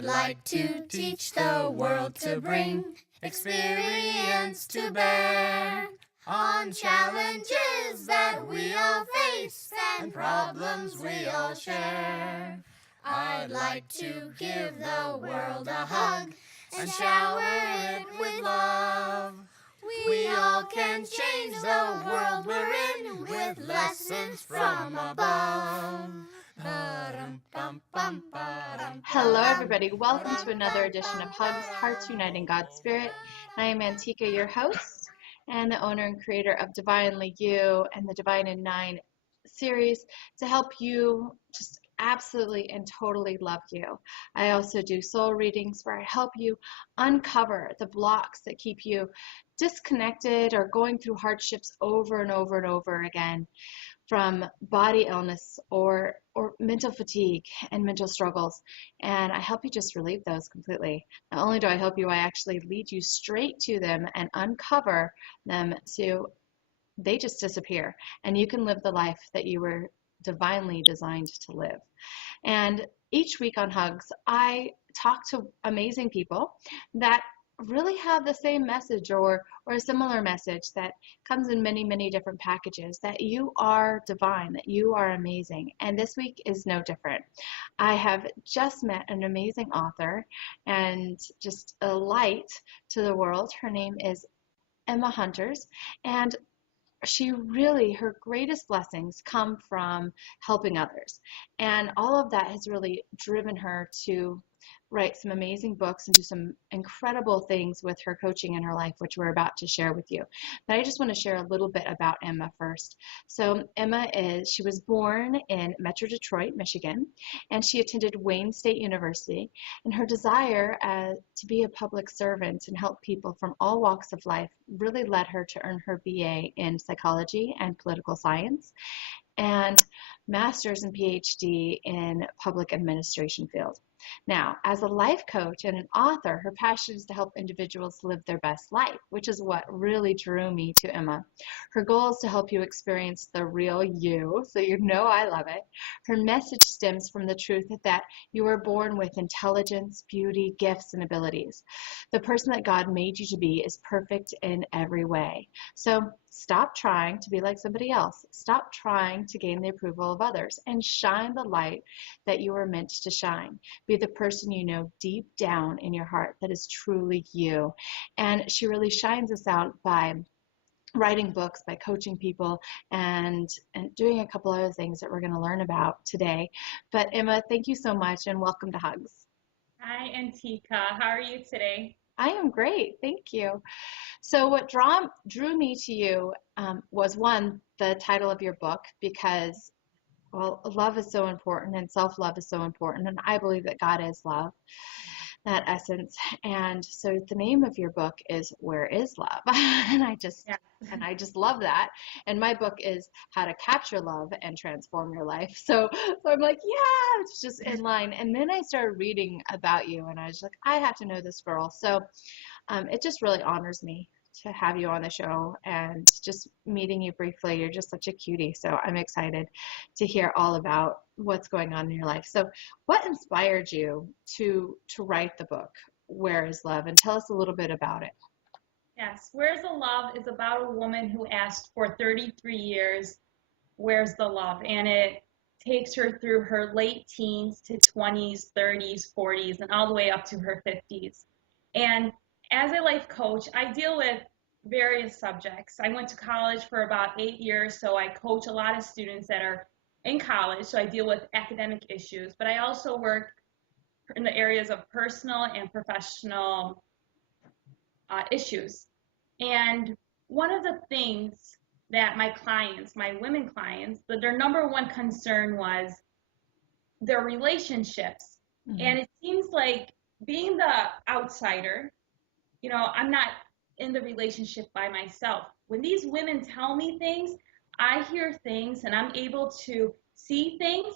I'd like to teach the world to bring experience to bear on challenges that we all face and problems we all share. I'd like to give the world a hug and shower it with love. We all can change the world we're in with lessons from above. Hello, everybody. Welcome to another edition of HUGS, Hearts Uniting God's Spirit. I am Antiqua, your host, and the owner and creator of Divinely You and the Divine in 9 series to help you just absolutely and totally love you. I also do soul readings where I help you uncover the blocks that keep you disconnected or going through hardships over and over and over again, from body illness or mental fatigue and mental struggles. And I help you just relieve those completely. Not only do I help you, I actually lead you straight to them and uncover them so they just disappear. And you can live the life that you were divinely designed to live. And each week on HUGS, I talk to amazing people that really have the same message or a similar message that comes in many, many different packages, that you are divine, that you are amazing. And this week is no different. I have just met an amazing author and just a light to the world. Her name is Emma Hunters, and she really, her greatest blessings come from helping others. And all of that has really driven her to write some amazing books and do some incredible things with her coaching in her life, which we're about to share with you. But I just want to share a little bit about Emma first. So Emma she was born in Metro Detroit, Michigan, and she attended Wayne State University. And her desire to be a public servant and help people from all walks of life really led her to earn her BA in psychology and political science, and master's and PhD in public administration field. Now, as a life coach and an author, her passion is to help individuals live their best life, which is what really drew me to Emma. Her goal is to help you experience the real you, so you know I love it. Her message stems from the truth that you were born with intelligence, beauty, gifts, and abilities. The person that God made you to be is perfect in every way. So stop trying to be like somebody else. Stop trying to gain the approval of others and shine the light that you are meant to shine. Be the person you know deep down in your heart that is truly you. And she really shines us out by writing books, by coaching people, and doing a couple other things that we're going to learn about today. But Emma, thank you so much and welcome to HUGS. Hi, Antiqua. How are you today? I am great. Thank you. So what drew me to you was, one, the title of your book, because, well, love is so important and self-love is so important. And I believe that God is love, that essence. And so the name of your book is Where is Love? And I just love that. And my book is How to Capture Love and Transform Your Life. So I'm like, yeah, it's just in line. And then I started reading about you and I was like, I have to know this girl. So it just really honors me to have you on the show, and just meeting you briefly, you're just such a cutie. So I'm excited to hear all about what's going on in your life. So what inspired you to write the book, Where is Love? And tell us a little bit about it. Yes, Where's the Love is about a woman who asked for 33 years, where's the love? And it takes her through her late teens to 20s, 30s, 40s, and all the way up to her 50s. And as a life coach, I deal with various subjects. I went to college for about 8 years, so I coach a lot of students that are in college, so I deal with academic issues, but I also work in the areas of personal and professional issues. And one of the things that my clients, my women clients, that their number one concern was their relationships. Mm-hmm. And it seems like, being the outsider, I'm not in the relationship by myself. When these women tell me things, I hear things and I'm able to see things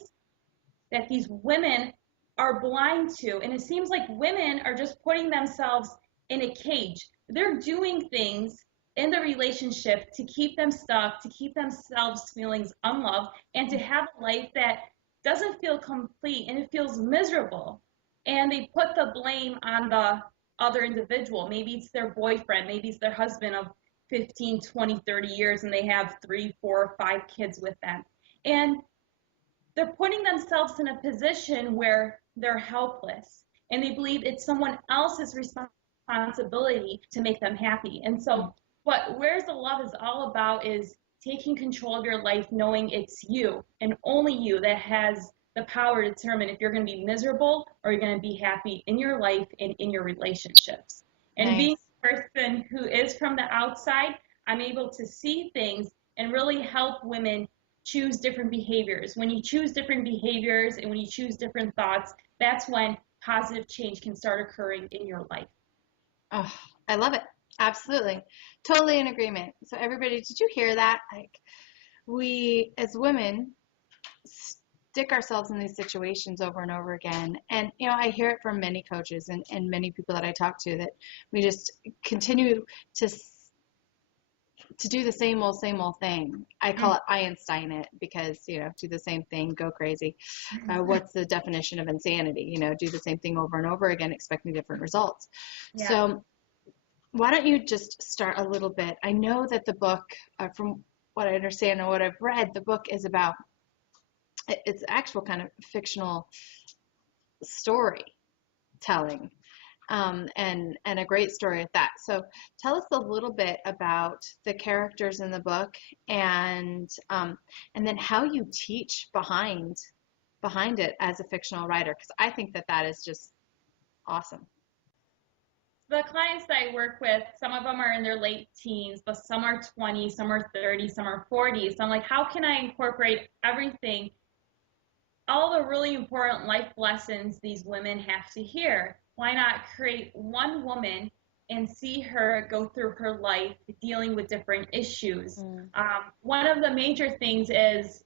that these women are blind to. And it seems like women are just putting themselves in a cage. They're doing things in the relationship to keep them stuck, to keep themselves feeling unloved, and to have a life that doesn't feel complete and it feels miserable. and they put the blame on the other individual. Maybe it's their boyfriend, maybe it's their husband of 15, 20, 30 years, and they have 3, 4, 5 kids with them. And they're putting themselves in a position where they're helpless, and they believe it's someone else's responsibility to make them happy. And so Where's the Love is all about is taking control of your life, knowing it's you and only you that has the power to determine if you're going to be miserable or you're going to be happy in your life and in your relationships. And Nice. being a person who is from the outside, I'm able to see things and really help women choose different behaviors. When you choose different behaviors and when you choose different thoughts, that's when positive change can start occurring in your life. Oh, I love it. Absolutely. Totally in agreement. So everybody, did you hear that? Like, we as women stick ourselves in these situations over and over again. And, you know, I hear it from many coaches and many people that I talk to, that we just continue to do the same old thing. I call it Einstein it, because, you know, do the same thing, go crazy. What's the definition of insanity? You know, do the same thing over and over again, expecting different results. Yeah. So why don't you just start a little bit? I know that the book, from what I understand and what I've read, the book is about, it's actual kind of fictional storytelling, and a great story at that. So tell us a little bit about the characters in the book, and then how you teach behind it as a fictional writer, because I think that is just awesome. The clients that I work with, some of them are in their late teens, but some are 20, some are 30, some are 40. So I'm like, how can I incorporate everything, all the really important life lessons these women have to hear? Why not create one woman and see her go through her life dealing with different issues? One of the major things is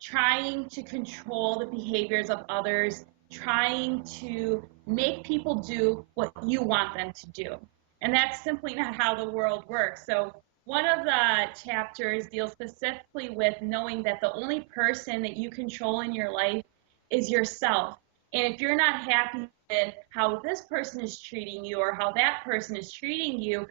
trying to control the behaviors of others, trying to make people do what you want them to do. And that's simply not how the world works. So one of the chapters deals specifically with knowing that the only person that you control in your life is yourself. And if you're not happy with how this person is treating you or how that person is treating you,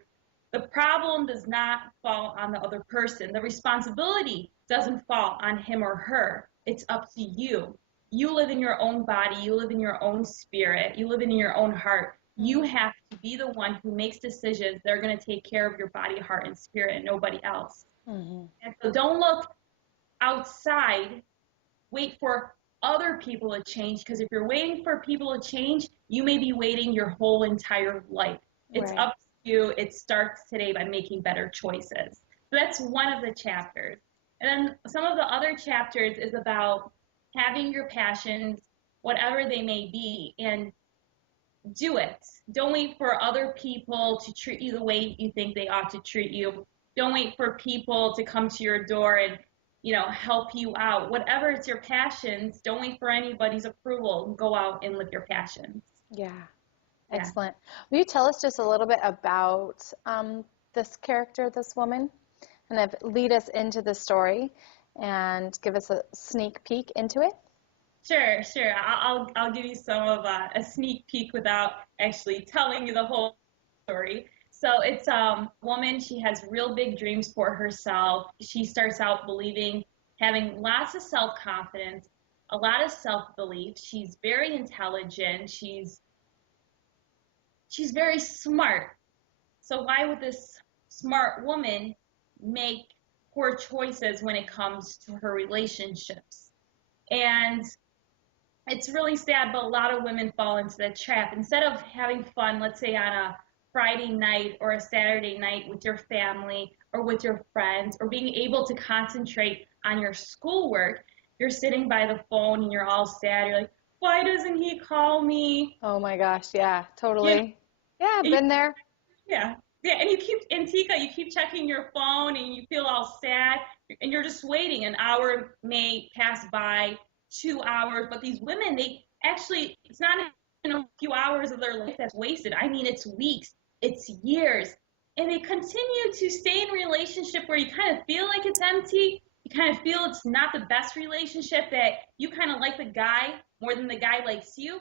the problem does not fall on the other person. The responsibility doesn't fall on him or her. It's up to you. You live in your own body. You live in your own spirit. You live in your own heart. You have to be the one who makes decisions that are going to take care of your body, heart, and spirit, and nobody else. And so don't look outside. Wait for other people to change, because if you're waiting for people to change, you may be waiting your whole entire life. It's up to you. It starts today by making better choices. So that's one of the chapters. And then some of the other chapters is about having your passions, whatever they may be, and do it. Don't wait for other people to treat you the way you think they ought to treat you. Don't wait for people to come to your door and, you know, help you out. Whatever it's your passions, don't wait for anybody's approval. Go out and live your passions. Yeah. Excellent. Will you tell us just a little bit about this character, this woman, and lead us into the story and give us a sneak peek into it? Sure. I'll give you some of a sneak peek without actually telling you the whole story. So it's a woman. She has real big dreams for herself. She starts out having lots of self-confidence, a lot of self-belief. She's very intelligent. She's very smart. So why would this smart woman make poor choices when it comes to her relationships? And it's really sad, but a lot of women fall into that trap. Instead of having fun, let's say on a Friday night or a Saturday night with your family or with your friends, or being able to concentrate on your schoolwork, you're sitting by the phone and you're all sad. You're like, why doesn't he call me? Oh my gosh, yeah, totally. Yeah, I've been there. Yeah, and Antiqua, you keep checking your phone and you feel all sad, and you're just waiting. An hour may pass by, 2 hours, but these women, it's not even a few hours of their life that's wasted. I mean, it's weeks, it's years, and they continue to stay in a relationship where you kind of feel like it's empty. You kind of feel it's not the best relationship, that you kind of like the guy more than the guy likes you.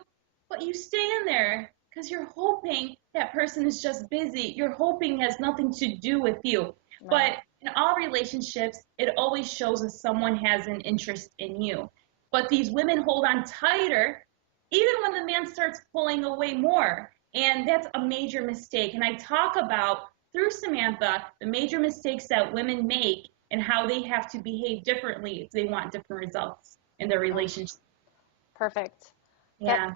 but you stay in there because you're hoping that person is just busy. You're hoping has nothing to do with you. Right. But in all relationships, it always shows that someone has an interest in you. But these women hold on tighter even when the man starts pulling away more. And that's a major mistake. And I talk about, through Samantha, the major mistakes that women make and how they have to behave differently if they want different results in their relationship. Perfect. Yeah.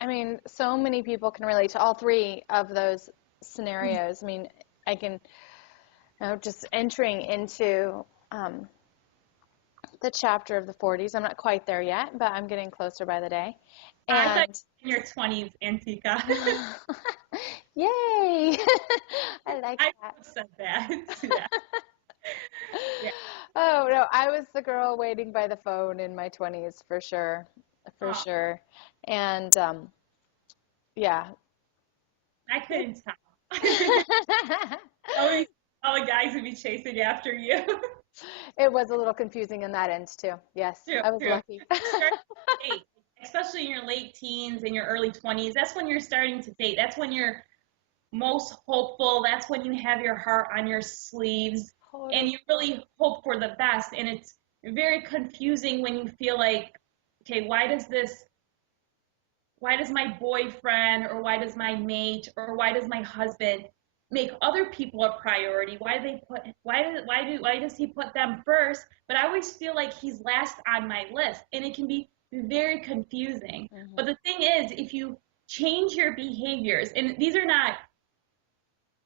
I mean, so many people can relate to all three of those scenarios. I mean, I can, just entering into the chapter of the 40s. I'm not quite there yet, but I'm getting closer by the day. I And thought in your 20s, Antiqua. yay! I like I that. said that. Yeah. Yeah. Oh, no, I was the girl waiting by the phone in my 20s for sure. For Oh, sure. And yeah. I couldn't tell. All the guys would be chasing after you. It was a little confusing in that end too. Yes, True, I was true. lucky. Start to date, especially in your late teens and your early 20s. That's when you're starting to date. That's when you're most hopeful. That's when you have your heart on your sleeves and you really hope for the best. And it's very confusing when you feel like, okay, why does my boyfriend or why does my mate or why does my husband make other people a priority? Why does he put them first? But I always feel like he's last on my list, and it can be very confusing. Mm-hmm. But the thing is, if you change your behaviors, and these are not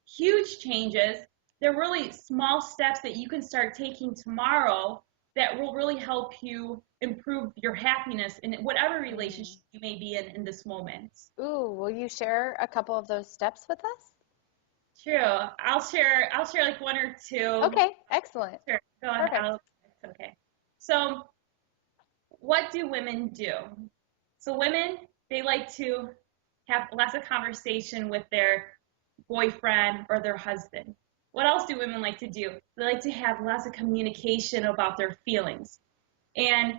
huge changes, they're really small steps that you can start taking tomorrow that will really help you improve your happiness in whatever relationship you may be in this moment. Ooh, will you share a couple of those steps with us? True. I'll share like one or two. Okay, excellent. Sure. Go ahead. It's okay. So, what do women do? So women, they like to have lots of conversation with their boyfriend or their husband. What else do women like to do? They like to have lots of communication about their feelings. And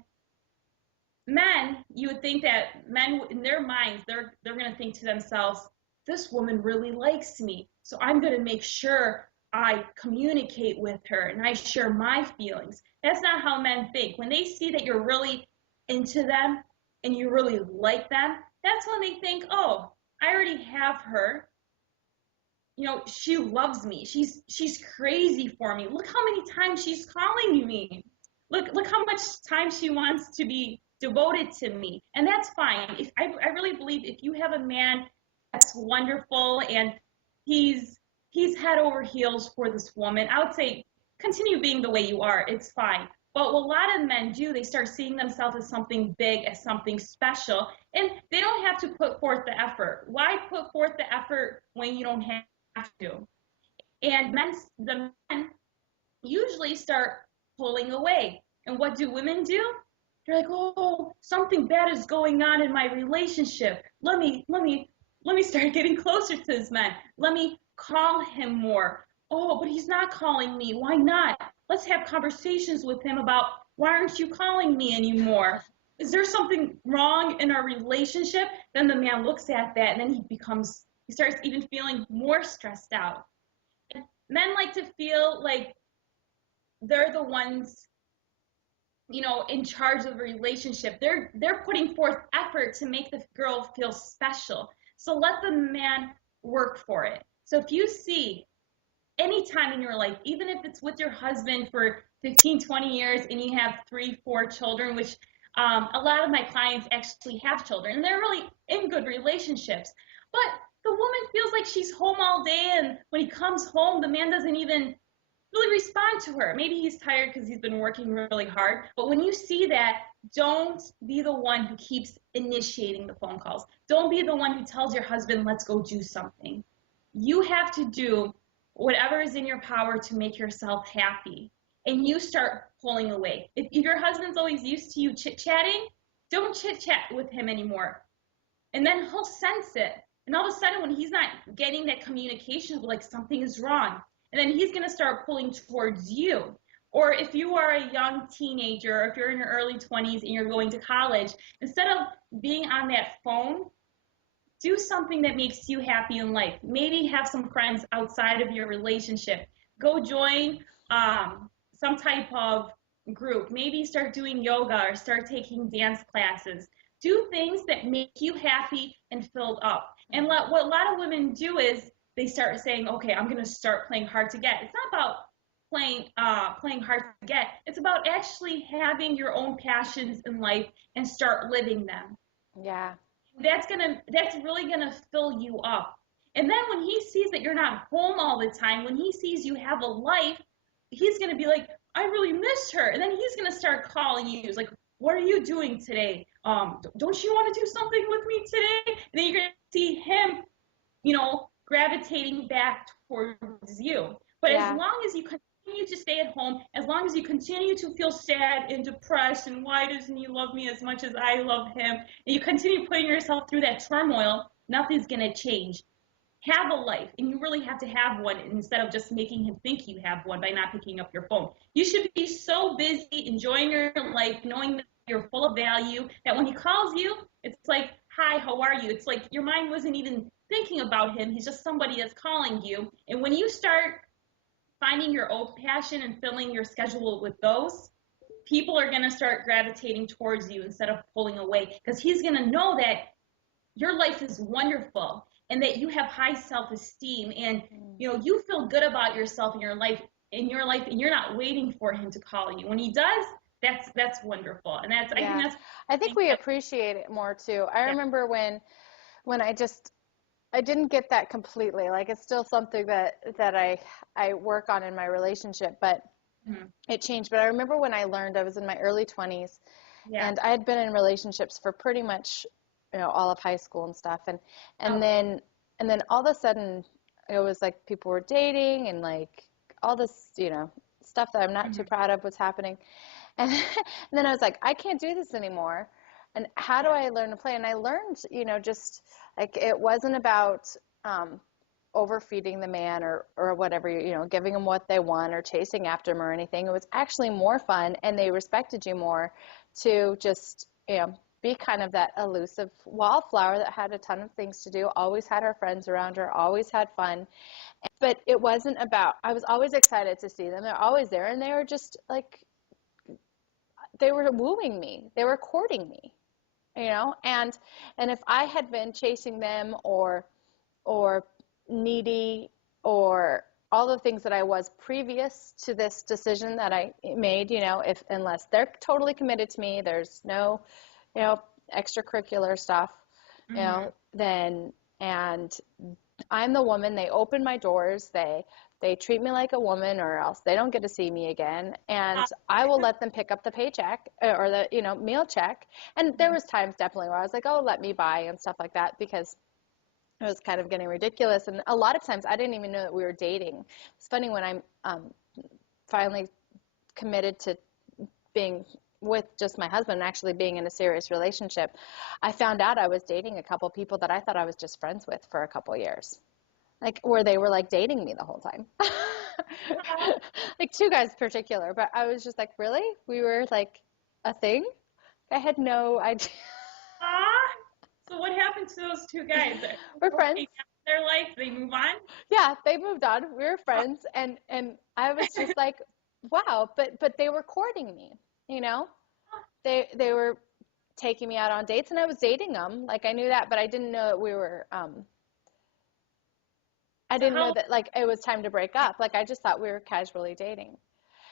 men, you would think that men in their minds, they're going to think to themselves, this woman really likes me, so I'm going to make sure I communicate with her and I share my feelings. That's not how men think. When they see that you're really into them and you really like them, that's when they think, oh, I already have her. She loves me. She's crazy for me. Look how many times she's calling me. Look how much time she wants to be devoted to me. And that's fine. I really believe if you have a man that's wonderful and he's head over heels for this woman, I would say continue being the way you are. It's fine. But what a lot of men do, they start seeing themselves as something big, as something special, and they don't have to put forth the effort. Why put forth the effort when you don't have to? And the men usually start pulling away. And what do women do? They're like, oh, something bad is going on in my relationship. Let me start getting closer to this man. Let me call him more. Oh, but he's not calling me. Why not? Let's have conversations with him about why aren't you calling me anymore? Is there something wrong in our relationship? Then the man looks at that and then he starts even feeling more stressed out. And men like to feel like they're the ones, in charge of a relationship. They're putting forth effort to make the girl feel special. So let the man work for it. So if you see any time in your life, even if it's with your husband for 15, 20 years and you have 3, 4 children, which a lot of my clients actually have children, and they're really in good relationships. But the woman feels like she's home all day, and when he comes home, the man doesn't even really respond to her. Maybe he's tired because he's been working really hard. But when you see that, don't be the one who keeps initiating the phone calls. Don't be the one who tells your husband, let's go do something. You have to do whatever is in your power to make yourself happy. And you start pulling away. If your husband's always used to you chit-chatting, don't chit-chat with him anymore. And then he'll sense it. And all of a sudden, when he's not getting that communication, like something is wrong. And then he's going to start pulling towards you. Or if you are a young teenager, or if you're in your early 20s and you're going to college, instead of being on that phone, Do something that makes you happy in life. Maybe have some friends outside of your relationship. Go join some type of group. Maybe start doing yoga or start taking dance classes. Do things that make you happy and filled up. And what a lot of women do is they start saying, okay, I'm going to start playing hard to get. It's not about playing hard to get. It's about actually having your own passions in life and start living them. Yeah. That's really gonna fill you up. And then when he sees that you're not home all the time, when he sees you have a life, he's gonna be like, I really miss her. And then he's gonna start calling you. He's like, what are you doing today? Don't you want to do something with me today? And then you're gonna see him, gravitating back towards you. But as long as you continue to stay at home, as long as you continue to feel sad and depressed, and why doesn't he love me as much as I love him, and you continue putting yourself through that turmoil, nothing's going to change. Have a life, and you really have to have one instead of just making him think you have one by not picking up your phone. You should be so busy enjoying your life, knowing that you're full of value, that when he calls you, it's like, hi, how are you? It's like your mind wasn't even thinking about him. He's just somebody that's calling you. And when you start finding your own passion and filling your schedule with those, people are going to start gravitating towards you instead of pulling away, because he's going to know that your life is wonderful and that you have high self-esteem, and you feel good about yourself and your life, and you're not waiting for him to call you. When he does, that's wonderful. And I think we appreciate it more too. I remember when I didn't get that completely. Like, it's still something that I work on in my relationship, but it changed. But I remember when I learned, I was in my early 20s, and I had been in relationships for pretty much, all of high school and stuff. And then all of a sudden it was like people were dating, and like all this, stuff that I'm not too proud of was happening. And then I was like, I can't do this anymore. And how do I learn to play? And I learned, just like, it wasn't about overfeeding the man or whatever, giving them what they want or chasing after them or anything. It was actually more fun, and they respected you more to just, be kind of that elusive wallflower that had a ton of things to do, always had her friends around her, always had fun. But it wasn't about, I was always excited to see them. They're always there, and they were just like, they were wooing me. They were courting me. And if I had been chasing them or needy or all the things that I was previous to this decision that I made, unless they're totally committed to me, there's no, extracurricular stuff, then, and I'm the woman, they open my doors, they treat me like a woman, or else they don't get to see me again. And I will let them pick up the paycheck or the, meal check. And there was times definitely where I was like, oh, let me buy and stuff like that, because it was kind of getting ridiculous. And a lot of times I didn't even know that we were dating. It's funny, when I'm finally committed to being with just my husband and actually being in a serious relationship, I found out I was dating a couple people that I thought I was just friends with for a couple years. Like, where they were like dating me the whole time. Like, two guys in particular, but I was just like, really? We were like a thing? I had no idea. So what happened to those two guys? We're friends. Their life, they move on? Yeah, they moved on. We were friends, and I was just like, wow, but they were courting me, They were taking me out on dates, and I was dating them. Like, I knew that, but I didn't know that we were I didn't know that, like, it was time to break up. Like, I just thought we were casually dating.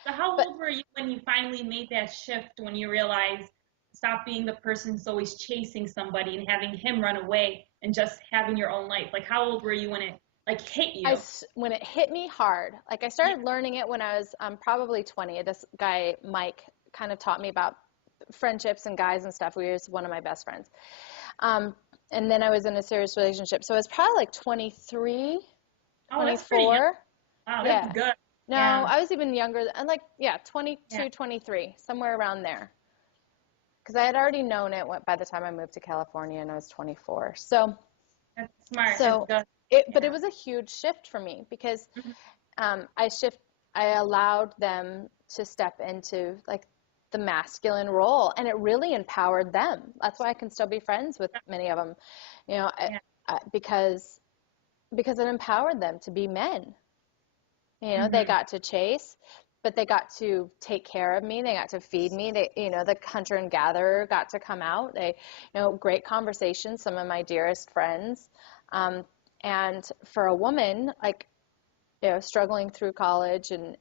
So how old were you when you finally made that shift, when you realized, stop being the person who's always chasing somebody and having him run away and just having your own life? Like, how old were you when it, like, hit you? When it hit me hard. Like, I started learning it when I was probably 20. This guy, Mike, kind of taught me about friendships and guys and stuff. He was one of my best friends. And then I was in a serious relationship. So I was probably like 23. 24. Wow, that's good. No, I was even younger. 22, 23, somewhere around there. Because I had already known it by the time I moved to California, and I was 24. So that's smart. So but it was a huge shift for me, because I allowed them to step into like the masculine role, and it really empowered them. That's why I can still be friends with many of them. because it empowered them to be men. You know, they Mm-hmm. got to chase, but they got to take care of me. They got to feed me. They, you know, the hunter and gatherer got to come out. They, you know, great conversations, some of my dearest friends. And for a woman, like, you know, struggling through college and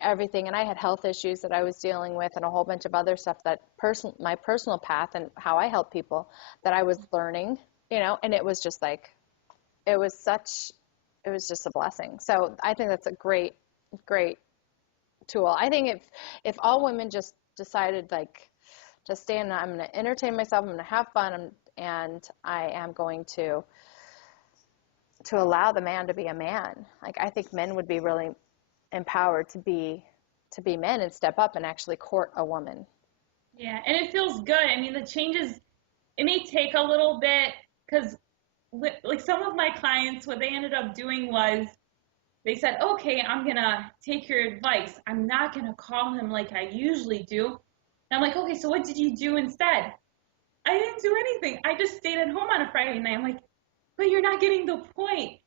everything, and I had health issues that I was dealing with and a whole bunch of other stuff that my personal path and how I help people that I was learning, you know, and it was just like, it was just a blessing. So I think that's a great, great tool. I think if all women just decided, like, to stand, I'm going to entertain myself, I'm going to have fun, and I am going to allow the man to be a man. Like, I think men would be really empowered to be men and step up and actually court a woman. Yeah, and it feels good. I mean, the changes, it may take a little bit because, like, some of my clients, what they ended up doing was they said, okay, I'm going to take your advice. I'm not going to call him like I usually do. And I'm like, okay, so what did you do instead? I didn't do anything. I just stayed at home on a Friday night. I'm like, but you're not getting the point.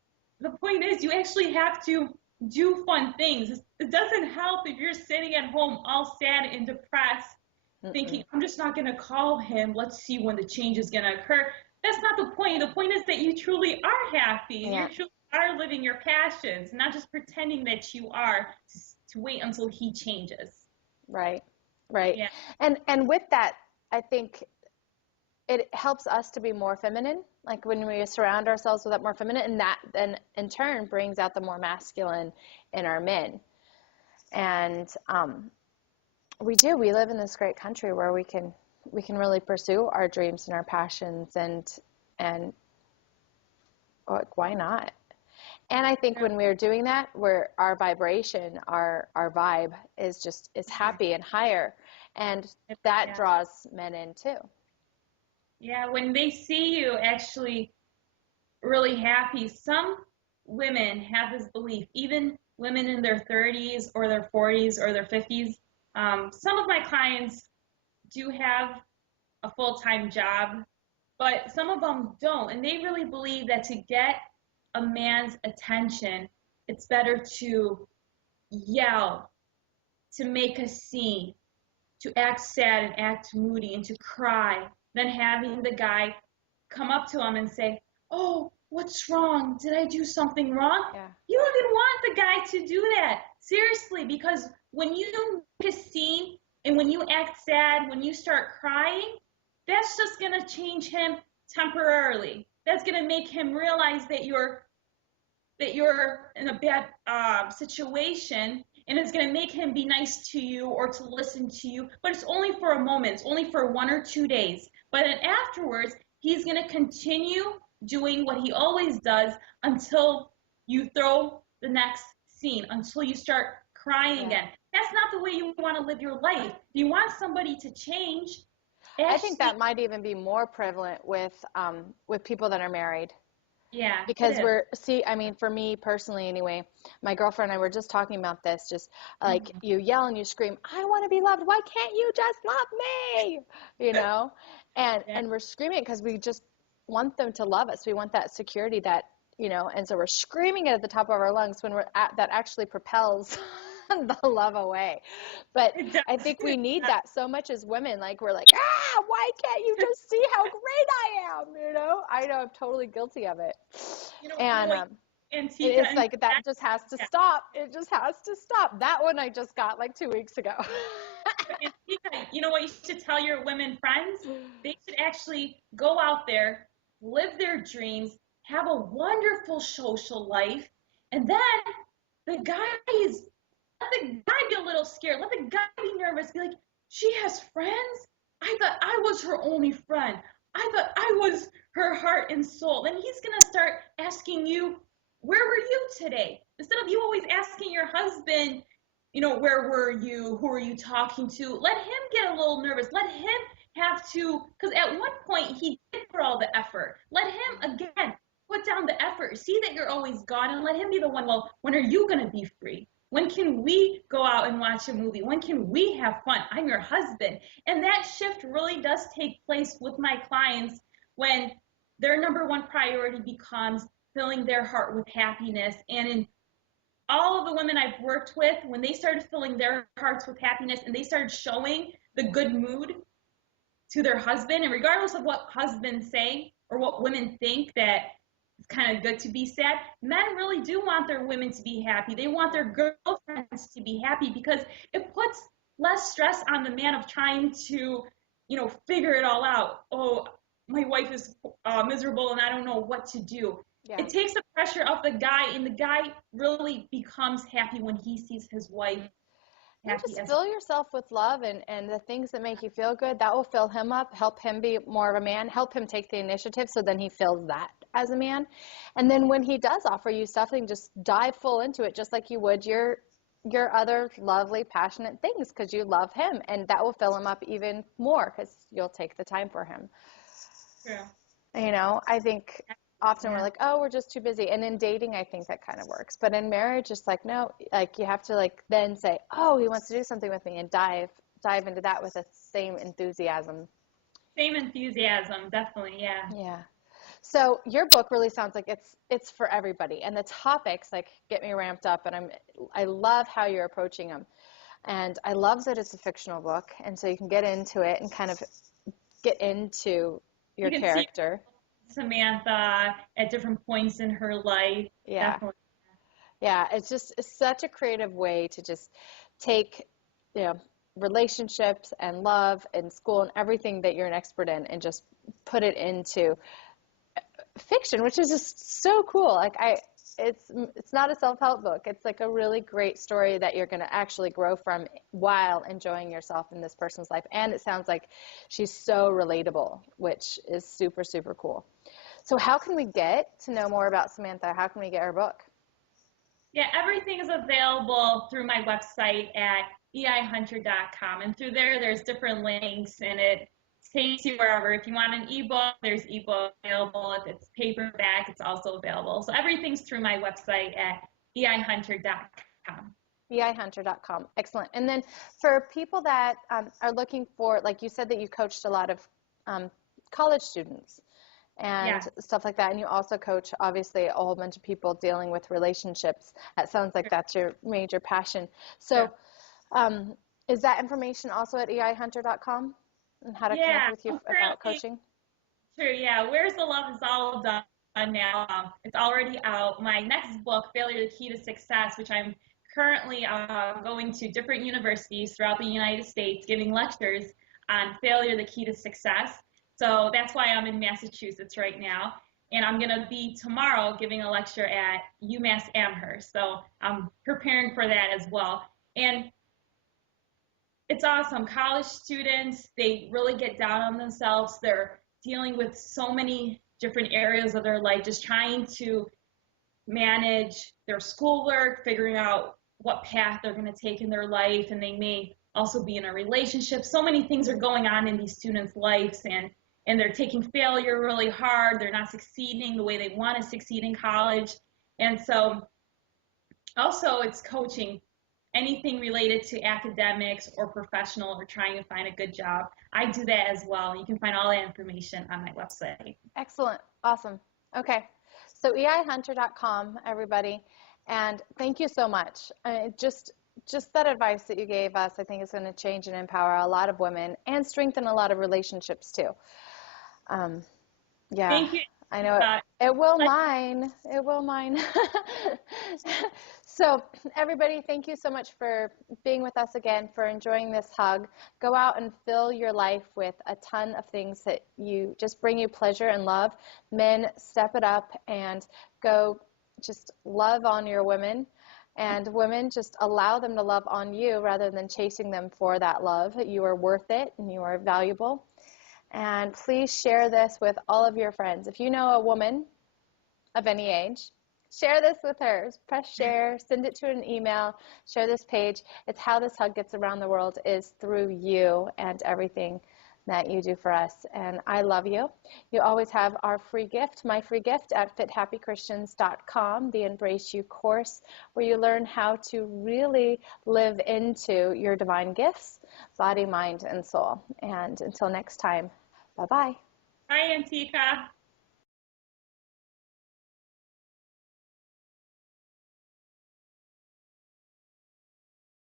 The point is you actually have to do fun things. It doesn't help if you're sitting at home all sad and depressed, thinking, I'm just not going to call him. Let's see when the change is going to occur. That's not the point. The point is that you truly are happy and Yeah. you truly are living your passions, not just pretending that you are to wait until he changes. Right. Yeah. And with that, I think it helps us to be more feminine, like when we surround ourselves with that more feminine, and that then in turn brings out the more masculine in our men. And we live in this great country where we can really pursue our dreams and our passions, and like, why not? And I think when we're doing that, where our vibration, our vibe is happy and higher, and that Yeah. draws men in too. Yeah, when they see you actually really happy, some women have this belief, even women in their 30s or their 40s or their 50s. Some of my clients do have a full-time job, but some of them don't. And they really believe that to get a man's attention, it's better to yell, to make a scene, to act sad and act moody and to cry, than having the guy come up to him and say, oh, what's wrong? Did I do something wrong? Yeah. You don't even want the guy to do that. Seriously, because when you make a scene and when you act sad, when you start crying, that's just going to change him temporarily. That's going to make him realize that you're in a bad situation, and it's going to make him be nice to you or to listen to you, but it's only for a moment. It's only for 1 or 2 days. But then afterwards, he's going to continue doing what he always does until you throw the next scene, until you start crying again. That's not the way you want to live your life. If you want somebody to change, I think that might even be more prevalent with people that are married. Yeah, Because I mean, for me personally anyway, my girlfriend and I were just talking about this, just like you yell and you scream, I want to be loved. Why can't you just love me? You know? And we're screaming because we just want them to love us. We want that security, that, you know, and so we're screaming it at the top of our lungs when that actually propels the love away. But I think we need that so much as women. Like, we're like, why can't you just see how great I am? You know, I know I'm totally guilty of it. And it's like, that just has to stop. It just has to stop. That one I just got like 2 weeks ago. Antiqua, you know what you should tell your women friends? They should actually go out there, live their dreams, have a wonderful social life, and then let the guy be a little scared. Let the guy be nervous. Be like, she has friends? I thought I was her only friend. I thought I was her heart and soul. Then he's going to start asking you, where were you today? Instead of you always asking your husband, you know, where were you? Who are you talking to? Let him get a little nervous. Let him have to, because at one point he did put all the effort. Let him, again, put down the effort. See that you're always gone, and let him be the one, well, when are you going to be free? When can we go out and watch a movie? When can we have fun? I'm your husband. And that shift really does take place with my clients when their number one priority becomes filling their heart with happiness. And in all of the women I've worked with, when they started filling their hearts with happiness and they started showing the good mood to their husband, and regardless of what husbands say or what women think that it's kind of good to be sad, men really do want their women to be happy. They want their girlfriends to be happy because it puts less stress on the man of trying to, figure it all out. Oh, my wife is miserable and I don't know what to do. Yeah. It takes the pressure off the guy, and the guy really becomes happy when he sees his wife And happy. just fill yourself with love and the things that make you feel good. That will fill him up, help him be more of a man, help him take the initiative so then he feels that as a man. And then when he does offer you stuff, then just dive full into it just like you would your other lovely, passionate things because you love him. And that will fill him up even more because you'll take the time for him. Yeah. I think often we're like, oh, we're just too busy. And in dating, I think that kind of works. But in marriage, it's like, no, like you have to like then say, oh, he wants to do something with me and dive into that with the same enthusiasm. Same enthusiasm, definitely, yeah. Yeah. So your book really sounds like it's for everybody. And the topics like get me ramped up, and I love how you're approaching them. And I love that it's a fictional book, and so you can get into it and kind of get into your character. Samantha at different points in her life. Yeah. Definitely. Yeah, it's such a creative way to just take, relationships and love and school and everything that you're an expert in and just put it into fiction, which is just so cool. Like it's not a self-help book. It's like a really great story that you're going to actually grow from while enjoying yourself in this person's life. And it sounds like she's so relatable, which is super, super cool. So how can we get to know more about Samantha? How can we get her book? Yeah, everything is available through my website at eihunter.com. And through there's different links, and it takes you wherever. If you want an ebook, there's ebook available. If it's paperback, it's also available. So everything's through my website at eihunter.com. eihunter.com. Excellent. And then for people that are looking for, like you said that you coached a lot of college students and stuff like that. And you also coach, obviously, a whole bunch of people dealing with relationships. That sounds like that's your major passion. So is that information also at eihunter.com and how to connect with you about coaching? Sure, yeah. Where's the Love is all done now. It's already out. My next book, Failure, the Key to Success, which I'm currently going to different universities throughout the United States, giving lectures on failure, the key to success. So that's why I'm in Massachusetts right now. And I'm going to be tomorrow giving a lecture at UMass Amherst. So I'm preparing for that as well. And it's awesome. College students, they really get down on themselves. They're dealing with so many different areas of their life, just trying to manage their schoolwork, figuring out what path they're going to take in their life. And they may also be in a relationship. So many things are going on in these students' lives, and they're taking failure really hard. They're not succeeding the way they want to succeed in college. And so also it's coaching, anything related to academics or professional or trying to find a good job. I do that as well. You can find all that information on my website. Excellent. Awesome. Okay. So eihunter.com, everybody. And thank you so much. Just that advice that you gave us, I think is going to change and empower a lot of women and strengthen a lot of relationships too. Yeah, thank you. I know it will mine. It will mine. So everybody, thank you so much for being with us again, for enjoying this hug. Go out and fill your life with a ton of things that you just bring you pleasure and love. Men, step it up and go just love on your women. And women, just allow them to love on you rather than chasing them for that love. You are worth it and you are valuable. And please share this with all of your friends. If you know a woman of any age, share this with her. Press share, send it to an email, share this page. It's how this hug gets around the world, is through you and everything that you do for us. And I love you. You always have our free gift, my free gift at fithappychristians.com, the Embrace You course, where you learn how to really live into your divine gifts, body, mind, and soul. And until next time, bye-bye. Bye, Antiqua.